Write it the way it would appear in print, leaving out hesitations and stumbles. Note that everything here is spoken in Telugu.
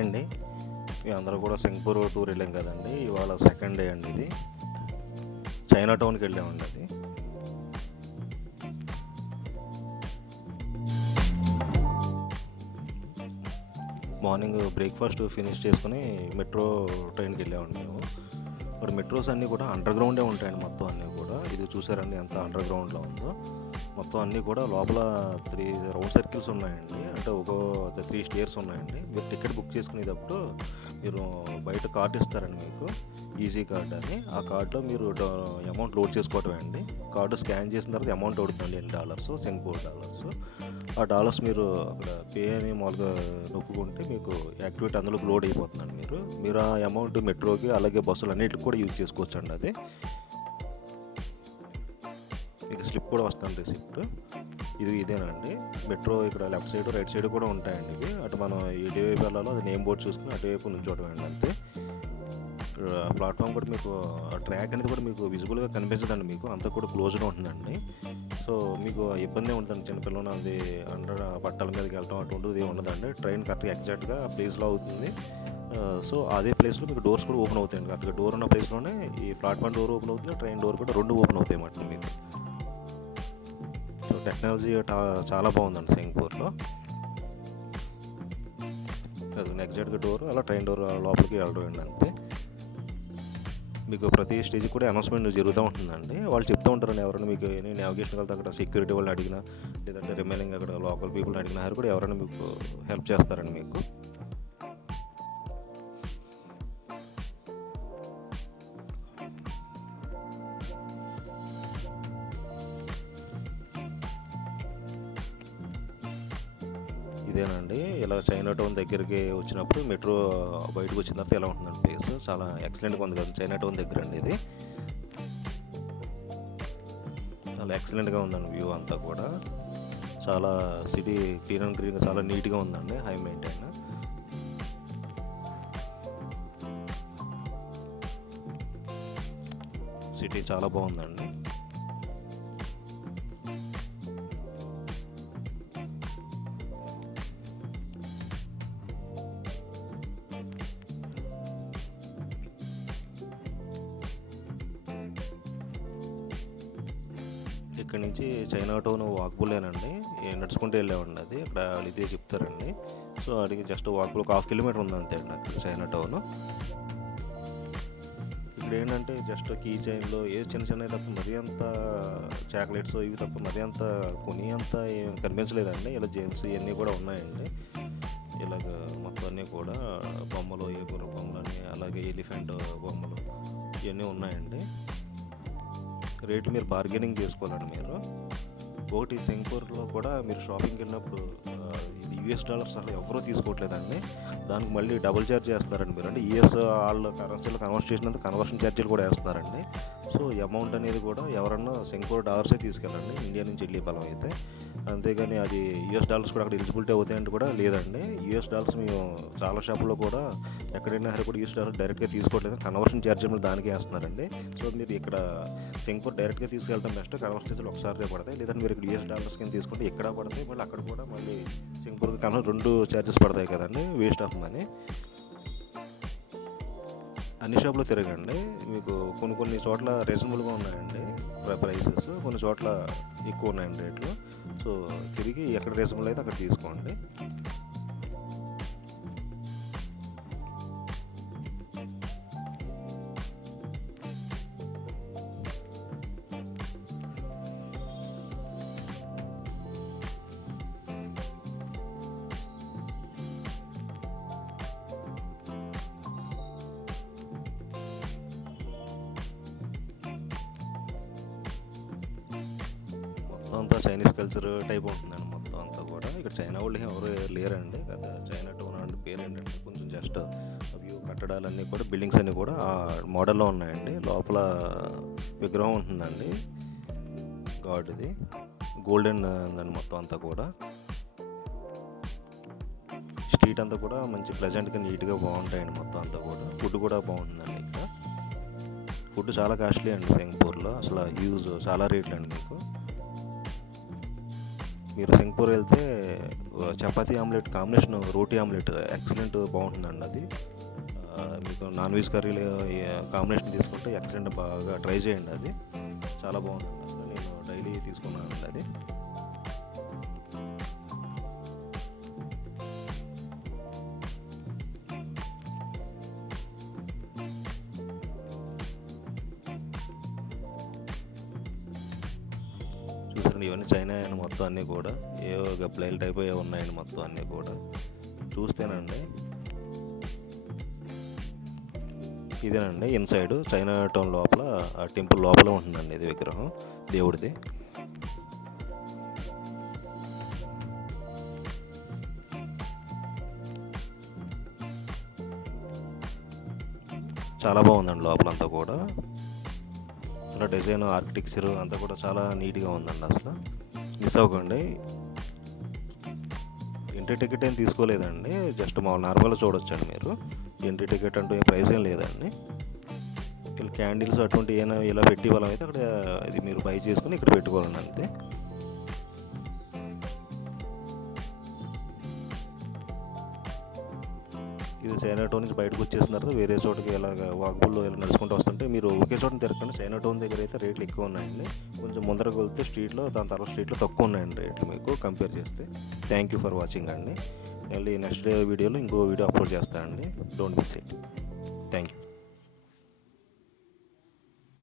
హాయ్ అండి. మీ అందరూ కూడా సింగపూర్ టూర్ వెళ్ళాం కదండి. ఇవాళ సెకండ్ డే అండి. ఇది చైనా టౌన్కి వెళ్ళామండి. అది మార్నింగ్ బ్రేక్ఫాస్ట్ ఫినిష్ చేసుకుని మెట్రో ట్రైన్కి వెళ్ళామండి మేము. ఇప్పుడు మెట్రోస్ అన్నీ కూడా అండర్ గ్రౌండే ఉంటాయండి. మొత్తం అన్నీ కూడా ఇది చూసారండి ఎంత అండర్ గ్రౌండ్లో ఉందో. మొత్తం అన్నీ కూడా లోపల 3 రౌండ్ సర్కిల్స్ ఉన్నాయండి. అంటే 3 స్టేర్స్ ఉన్నాయండి. మీరు టికెట్ బుక్ చేసుకునేటప్పుడు మీరు బయట కార్డు ఇస్తారండి మీకు, ఈజీ కార్డ్ అని. ఆ కార్డులో మీరు అమౌంట్ లోడ్ చేసుకోవటమే అండి. కార్డు స్కాన్ చేసిన తర్వాత అమౌంట్ అవుతుందండి $8, సింగపూర్ డాలర్స్. ఆ డాలర్స్ మీరు అక్కడ పే అని మామూలుగా నొక్కుకుంటే మీకు యాక్టివేట్ అందులోకి లోడ్ అయిపోతుందండి. మీరు ఆ అమౌంట్ మెట్రోకి అలాగే బస్సులు అన్నిటికి కూడా యూజ్ చేసుకోవచ్చు అండి. అది మీకు స్లిప్ కూడా వస్తుంది, రిసిప్ట్. ఇదేనండి మెట్రో. ఇక్కడ లెఫ్ట్ సైడ్ రైట్ సైడ్ కూడా ఉంటాయండి ఇవి. అటు మనం ఎటువైపు వెళ్ళాలో అది నేమ్ బోర్డు చూసుకుని అటువైపు నుంచోవడం అండి, అంతే. ప్లాట్ఫామ్ కూడా మీకు ట్రాక్ అనేది కూడా మీకు విజిబుల్గా కనిపించదండి. మీకు అంతా కూడా క్లోజ్గా ఉంటుందండి. సో మీకు ఇబ్బంది ఉంటుందండి. చిన్నపిల్లలు అది అండర్ బట్టల మీదకి వెళ్ళటం అటువంటిది ఉండదండి. ట్రైన్ కరెక్ట్గా ఎగ్జాక్ట్గా ప్లేస్లో అవుతుంది. సో అదే ప్లేస్లో మీకు డోర్స్ కూడా ఓపెన్ అవుతాయండి. కరెక్ట్గా డోర్ ఉన్న ప్లేస్లోనే ఈ ప్లాట్ఫామ్ డోర్ ఓపెన్ అవుతుంది, ట్రైన్ డోర్ కూడా 2 ఓపెన్ అవుతాయి అన్నమాట మీకు. సో టెక్నాలజీ చాలా బాగుందండి సింగపూర్లో. అది ఎగ్జాక్ట్గా డోర్ అలా ట్రైన్ డోర్ లోపలికి వెళ్ళడం అండి, అంతే. మీకు ప్రతి స్టేజ్ కూడా అనౌన్స్మెంట్ జరుగుతూ ఉంటుందండి. వాళ్ళు చెప్తూ ఉంటారండి. ఎవరైనా మీకు ఎనీ నావిగేషన్ వెళ్తే అక్కడ సెక్యూరిటీ వాళ్ళు అడిగినా, లేదంటే రిమైనింగ్ అక్కడ లోకల్ పీపుల్ అడిగినా కూడా ఎవరైనా మీకు హెల్ప్ చేస్తారండి మీకు. ఇదేనండి. ఇలా చైనా టౌన్ దగ్గరికి వచ్చినప్పుడు మెట్రో బయటకు వచ్చిన తర్వాత ఎలా ఉంటుందండి ప్లేస్. చాలా ఎక్సలెంట్గా ఉంది కదా చైనా టౌన్ దగ్గర అండి. ఇది చాలా ఎక్సలెంట్గా ఉందండి. వ్యూ అంతా కూడా చాలా సిటీ క్లీన్ అండ్ గ్రీన్గా చాలా నీట్గా ఉందండి. High maintain. సిటీ చాలా బాగుందండి. ఇక్కడ నుంచి చైనా టౌన్ వాక్బులేనండి. నడుచుకుంటూ వెళ్ళామండి. అది అక్కడ ఇదే చెప్తారండి. సో అడిగి జస్ట్ వాక్బుల్ 1/2 కిలోమీటర్ ఉంది అంతే అండి అక్కడ చైనా టౌన్. ఇక్కడ ఏంటంటే జస్ట్ కీ చైన్లో ఏ చిన్న చిన్నవి తప్ప మరీ అంత చాక్లెట్స్ ఇవి తప్ప మరీ అంత కొని అంత ఏం కనిపించలేదండి. ఇలా జేమ్స్ ఇవన్నీ కూడా ఉన్నాయండి. ఇలాగ మొత్తం అన్నీ కూడా బొమ్మలు, ఏగురు బొమ్మలన్నీ, అలాగే ఎలిఫెంట్ బొమ్మలు ఇవన్నీ ఉన్నాయండి. రేట్లు మీరు బార్గెనింగ్ చేసుకోవాలండి మీరు. ఒకటి సింగపూర్లో కూడా మీరు షాపింగ్కి వెళ్ళినప్పుడు ఇది $US అసలు ఎవరూ తీసుకోవట్లేదండి. దానికి మళ్ళీ డబుల్ ఛార్జ్ చేస్తున్నారండి మీరు. అంటే US వాళ్ళ కరెన్సీలో కన్వర్ట్ చేసినందుకు కన్వర్షన్ ఛార్జీలు కూడా వేస్తున్నారండి. సో అమౌంట్ అనేది కూడా ఎవరన్నా సింగపూర్ డాలర్సే తీసుకెళ్ళండి, ఇండియా నుంచి వెళ్ళే బలం అయితే. అంతేగాని అది $US కూడా అక్కడ ఎలిజిబిలిటీ అవుతాయంటే కూడా లేదండి. $US మేము చాలా షాపుల్లో కూడా ఎక్కడైనా సరే కూడా $US డైరెక్ట్గా తీసుకోవట్లేదు, కన్వర్షన్ ఛార్జీలు దానికే వేస్తున్నారండి. సో మీరు ఇక్కడ సింగపూర్ డైరెక్ట్గా తీసుకెళ్ళడం బెస్ట్. కన్వర్షన్ ఛార్జీలు ఒకసారి పడతాయి. లేదంటే మీరు ఇక్కడ $US కింద తీసుకుంటే ఇక్కడ పడతాయి, మళ్ళీ అక్కడ కూడా మళ్ళీ సింగపూర్కి కన్వర్ట్ 2 ఛార్జెస్ పడతాయి కదండి, వేస్ట్ ఆఫ్ మనీ. అన్ని షాపులో తిరగండి. మీకు కొన్ని చోట్ల రీజనబుల్గా ఉన్నాయండి ప్రైసెస్, కొన్ని చోట్ల ఎక్కువ ఉన్నాయండి రేట్లు. సో తిరిగి ఎక్కడ రీజనబుల్ అయితే అక్కడ తీసుకోండి. అంతా చైనీస్ కల్చర్ టైప్ ఉంటుందండి మొత్తం అంతా కూడా. ఇక్కడ చైనా వాళ్ళు ఎవరు లేరండి కదా. చైనా టౌన్ అంటే పేరు ఏంటంటే కొంచెం జస్ట్ వ్యూ, కట్టడాలన్నీ కూడా బిల్డింగ్స్ అన్నీ కూడా ఆ మోడల్లో ఉన్నాయండి. లోపల విగ్రహం ఉంటుందండి గాడ్ది, గోల్డెన్ ఉందండి మొత్తం అంతా కూడా. స్ట్రీట్ అంతా కూడా మంచి ప్లెజెంట్గా నీట్గా బాగుంటాయండి మొత్తం అంతా కూడా. ఫుడ్ కూడా బాగుంటుందండి. ఇక్కడ ఫుడ్ చాలా కాస్ట్లీ అండి సింగపూర్లో. అసలు యూజ్ చాలా రేట్లు అండి మీకు. మీరు సింగపూర్ వెళ్తే చపాతీ ఆమ్లెట్ కాంబినేషన్ రోటీ ఆమ్లెట్ ఎక్సలెంట్ బాగుంటుందండి అది. మీకు నాన్ వెజ్ కర్రీలు కాంబినేషన్ తీసుకుంటే ఎక్సలెంట్, బాగా ట్రై చేయండి అది. చాలా బాగుంటుంది అసలు. నేను డైలీ తీసుకున్నానండి అది. చూసారండి, ఇవన్నీ చైనా అండి మొత్తం అన్నీ కూడా. ఏవో గప్లైల్ టైప్ ఏవో ఉన్నాయండి మొత్తం అన్నీ కూడా చూస్తేనండి. ఇదేనండి ఇన్సైడ్ చైనా టౌన్ లోపల, ఆ టెంపుల్ లోపల ఉంటుందండి ఇది విగ్రహం దేవుడిది. చాలా బాగుందండి లోపలంతా కూడా. చాలా డిజైన్, ఆర్కిటెక్చర్ అంతా కూడా చాలా నీట్గా ఉందండి అసలు. మిస్ అవ్వకండి. ఎంట్రీ టికెట్ ఏం తీసుకోలేదండి, జస్ట్ మామూలు నార్మల్గా చూడొచ్చండి మీరు. ఎంట్రీ టికెట్ అంటూ ఏ ప్రైస్ ఏం లేదండి. ఇలా క్యాండిల్స్ అటువంటి ఏమైనా ఇలా పెట్టి వాళ్ళం అయితే అక్కడ ఇది మీరు బై చేసుకుని ఇక్కడ పెట్టుకోవాలండి అంతే. ఇది చైనా టౌన్ నుంచి బయటకు వచ్చేసిన తర్వాత వేరే చోటకి ఇలాగ వాకబుల్లో ఇలా నడుచుకుంటూ వస్తుంటే మీరు ఒకే చోట తిరగండి. చైనా టౌన్ దగ్గర అయితే రేట్లు ఎక్కువ ఉన్నాయండి. కొంచెం ముందరకు వెళ్తే స్ట్రీట్లో, దాని తర్వాత స్ట్రీట్లో తక్కువ ఉన్నాయండి రేట్లు మీకు కంపేర్ చేస్తే. థ్యాంక్ యూ ఫర్ వాచింగ్ అండి. మళ్ళీ నెక్స్ట్ వీడియోలో ఇంకో వీడియో అప్లోడ్ చేస్తానండి. Don't miss it. Thank you.